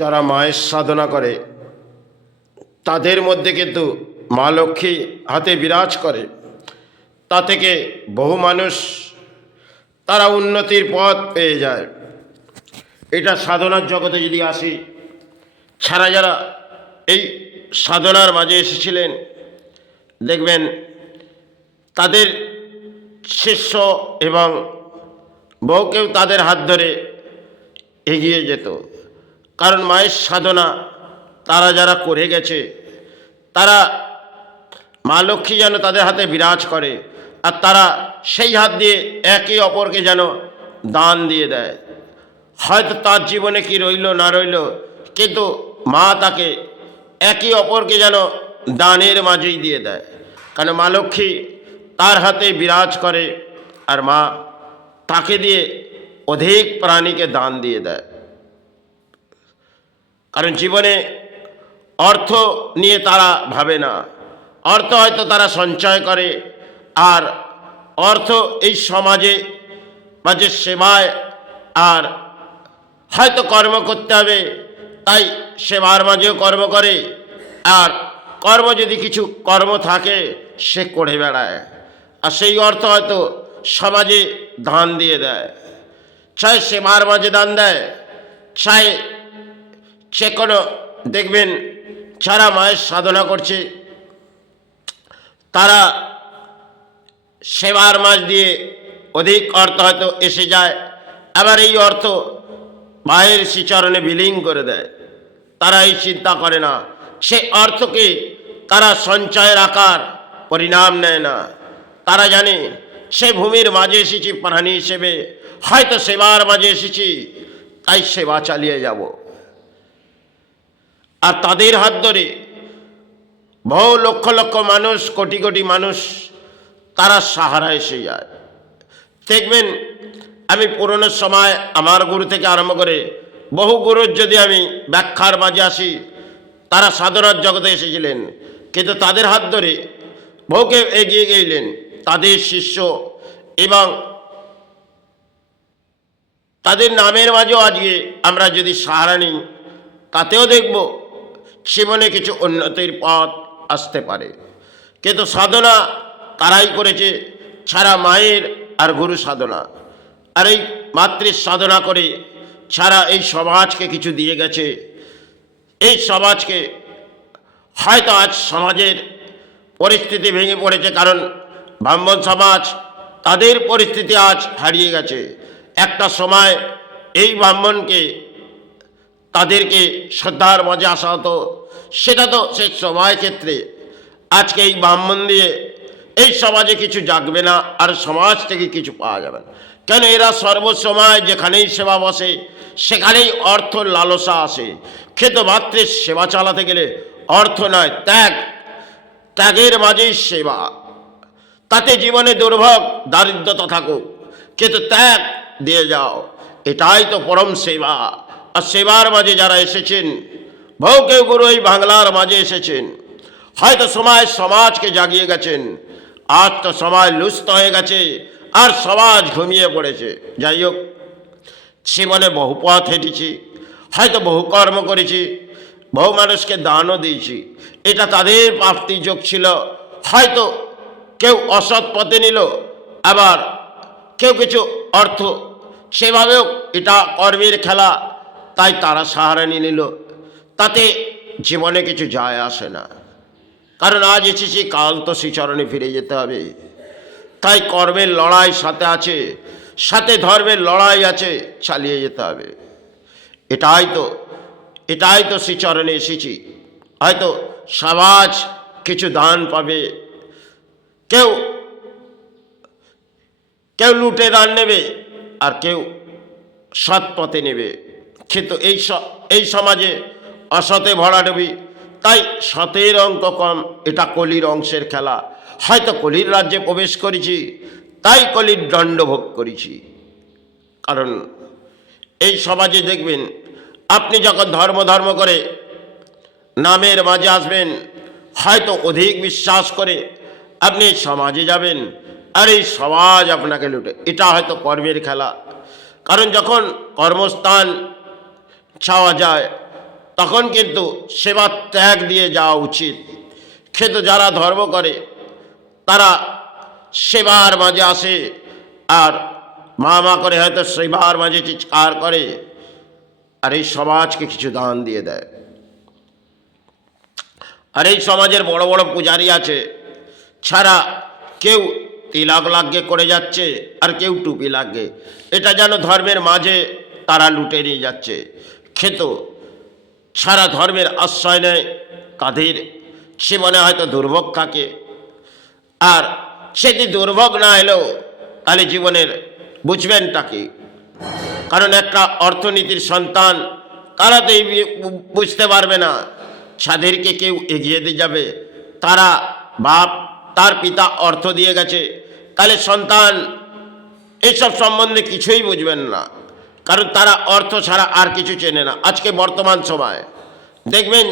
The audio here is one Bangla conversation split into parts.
যারা মায়ের সাধনা করে তাদের মধ্যে কিন্তু মা লক্ষ্মী হাতে বিরাজ করে। তা থেকে বহু মানুষ তারা উন্নতির পথ পেয়ে যায়। এটা সাধনার জগতে যদি আসি, ছাড়া যারা এই সাধনার মাঝে এসেছিলেন দেখবেন তাদের শিষ্য এবং বহু কেউ তাদের হাত ধরে এগিয়ে যেত। কারণ মায়ের সাধনা তারা যারা করে গেছে, তারা মা লক্ষ্মী যেন তাদের হাতে বিরাজ করে, আর তারা সেই হাত দিয়ে একে অপরকে যেন দান দিয়ে দেয়। হয়তো তার জীবনে কি রইল না রইল, কিন্তু মা তাকে একে অপরকে যেন দানের মাঝেই দিয়ে দেয়। কারণ মা লক্ষ্মী তার হাতে বিরাজ করে, আর মা তাকে দিয়ে অধিক প্রাণীকে দান দিয়ে দেয়। কারণ জীবনে অর্থ নিয়ে তারা ভাবে না, অর্থ হয়তো তারা সঞ্চয় করে, আর অর্থ এই সমাজে মাঝে সেবায় আর হয়তো কর্ম করতে হবে, তাই সেবার মাঝেও কর্ম করে, আর কর্ম যদি কিছু কর্ম থাকে সে করে বেড়ায়, আর সেই অর্থ হয়তো সমাজে দান দিয়ে দেয়। চাই সেবার মাঝে দান দেয়, চাই যে কোনো দেখবেন যারা মায়ের সাধনা করছে তারা সেবার মাঝ দিয়ে অধিক অর্থ হয়তো এসে যায়, আবার এই অর্থ মায়ের শ্রীচরণে বিলীন করে দেয়। তারা এই চিন্তা করে না, সে অর্থকে তারা সঞ্চয়ের আকার পরিণাম নেয় না। তারা জানে সে ভূমির মাঝে এসেছি প্রাণী হিসেবে, হয়তো সেবার মাঝে এসেছি, তাই সেবা চালিয়ে যাব। আর তাদের হাত ধরে বহু লক্ষ লক্ষ মানুষ, কোটি কোটি মানুষ তারা সাহারা এসে যায়। দেখবেন আমি পুরনো সময় আমার গুরু থেকে আরম্ভ করে বহু গুরুর যদি আমি ব্যাখ্যার মাঝে আসি, তারা সাধনার জগতে এসেছিলেন, কিন্তু তাদের হাত ধরে বহুকে এগিয়ে গেলেন তাদের শিষ্য, এবং তাদের নামের মাঝেও আজকে আমরা যদি সাহারা নিই, তাতেও দেখব জীবনে কিছু উন্নতির পথ আসতে পারে। কিন্তু সাধনা তারাই করেছে, ছাড়া মায়ের আর গুরু সাধনা আর এই মাতৃ সাধনা করে ছাড়া এই সমাজকে কিছু দিয়ে গেছে। এই সমাজকে হয়তো আজ সমাজের পরিস্থিতি ভেঙে পড়েছে, কারণ ব্রাহ্মণ সমাজ তাদের পরিস্থিতি আজ হারিয়ে গেছে। একটা সময় এই ব্রাহ্মণকে তাদেরকে শ্রদ্ধার মাঝে আসা হতো, সেটা তো সেই সময় ক্ষেত্রে। আজকে এই ব্রাহ্মণ দিয়ে এই সমাজে কিছু জাগবে না, আর সমাজ থেকে কিছু পাওয়া যাবে না। কেন? এরা সর্বসময় যেখানেই সেবা বসে সেখানেই অর্থ লালসা আসে। কিন্তু মাতৃ সেবা চালাতে গেলে অর্থ নয়, ত্যাগ, ত্যাগের মাঝেই সেবা। তাতে জীবনে দুর্ভোগ দারিদ্রতা থাকুক, কিন্তু ত্যাগ দিয়ে যাও, এটাই তো পরম সেবা। আর সেবার মাঝে যারা এসেছেন, বহু কেউ গুরু এই বাংলার মাঝে এসেছেন, হয়তো সময় সমাজকে জাগিয়ে গেছেন। আজ তো সমাজ লুপ্ত হয়ে গেছে, আর সমাজ ঘুমিয়ে পড়েছে। যাই হোক, জীবনে বহু পথ হেঁটেছি, হয়তো বহু কর্ম করেছি, বহু মানুষকে দানও দিয়েছি, এটা তাদের প্রাপ্তি যোগ ছিল। হয়তো কেউ অসৎ পথে নিল, আবার কেউ কিছু অর্থ, সেভাবেও এটা কর্মের খেলা, তাই তারা সাহারা নিয়ে নিল। তাতে জীবনে কিছু যায় আসে না, কারণ আজ এসেছি, কাল তো শ্রীচরণে ফিরে যেতে হবে। তাই কর্মের লড়াই সাথে আছে, সাথে ধর্মের লড়াই আছে, চালিয়ে যেতে হবে। এটাই তো শ্রীচরণে এসেছি। হয়তো সমাজ কিছু দান পাবে, কেউ কেউ লুটে দান নেবে, আর কেউ সৎ পথে নেবে। কিন্তু এই সমাজে অসতে ভরা ডুবি, তাই সতের অঙ্ক কম। এটা কলির অংশের খেলা। হয়তো কলির রাজ্যে প্রবেশ করেছি, তাই কলির দণ্ড ভোগ করেছি। কারণ এই সমাজে দেখবেন, আপনি যখন ধর্ম করে নামের মাঝে আসবেন, হয়তো অধিক বিশ্বাস করে আপনি সমাজে যাবেন, আর এই সমাজ আপনাকে লুটে। এটা হয়তো কর্মের খেলা। কারণ যখন কর্মস্থান ছাওয়া যায়, তখন কিন্তু সেবা ত্যাগ দিয়ে যাওয়া উচিত। কিন্তু যারা ধর্ম করে তারা সেবার মাঝে আসে আর মা মা করে হয়তো সেবার মাঝে চিৎকার করে, আর এই সমাজকে কিছু দান দিয়ে দেয়। আর এই সমাজের বড় বড় পূজারি আছে, ছাড়া কেউ তিলক লাগিয়ে করে যাচ্ছে আর কেউ টুপি লাগিয়ে, এটা যেন ধর্মের মাঝে তারা লুটে নিয়ে যাচ্ছে। খেত সারা ধর্মের আশ্রয় নেয় কাদের জীবনে হয়তো দুর্ভোগ থাকে, আর সেটি দুর্ভোগ না এলেও তাহলে জীবনের বুঝবেনটা কি? কারণ একটা অর্থনীতির সন্তান তারা তো এই বুঝতে পারবে না যাদেরকে কেউ এগিয়ে দিয়ে যাবে, তারা বাপ তার পিতা অর্থ দিয়ে গেছে, তাহলে সন্তান এইসব সম্বন্ধে কিছুই বুঝবেন না, কারণ তারা অর্থ ছাড়া আর কিছু চেনে না। আজকে বর্তমান সময় দেখবেন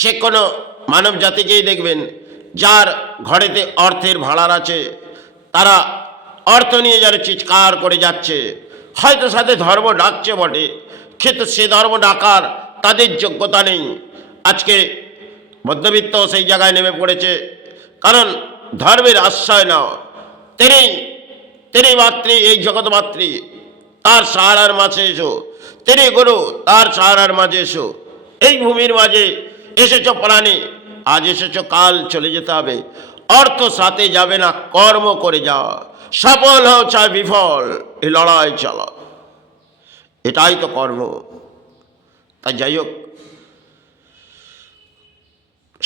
সে কোনো মানব জাতিকেই দেখবেন যার ঘরেতে অর্থের ভাড়ার আছে, তারা অর্থ নিয়ে যেন চিৎকার করে যাচ্ছে। হয়তো সাথে ধর্ম ডাকছে বটে, কিন্তু সে ধর্ম ডাকার তাদের যোগ্যতা নেই। আজকে মধ্যবিত্ত সেই জায়গায় নেমে পড়েছে, কারণ ধর্মের আশ্রয় নাও। তিনি মাতৃ, এই জগৎ মাতৃ, তার সাহারার মাঝে এসো। তিনি গুরু, তার সাহারার মাঝে এসো। এই ভূমির মাঝে এসেছ প্রাণী, আজ এসেছ, কাল চলে যেতে হবে। অর্থ সাথে যাবে না, কর্ম করে যাও। সফল হও চাই বিফল, এই লড়াই চলো, এটাই তো কর্ম। তাই যাই হোক,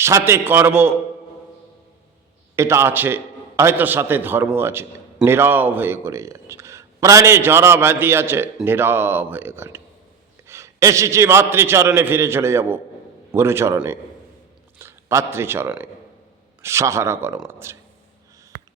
সাথে কর্ম এটা আছে, হয়তো সাথে ধর্ম আছে, নীরব হয়ে করে যাচ্ছে। প্রাণে যারা ব্যাধি আছে, নীরব হয়ে কাটে। এসেছি মাতৃচরণে, ফিরে চলে যাব গুরুচরণে, পাতৃচরণে। সাহারা করো মাত্রে।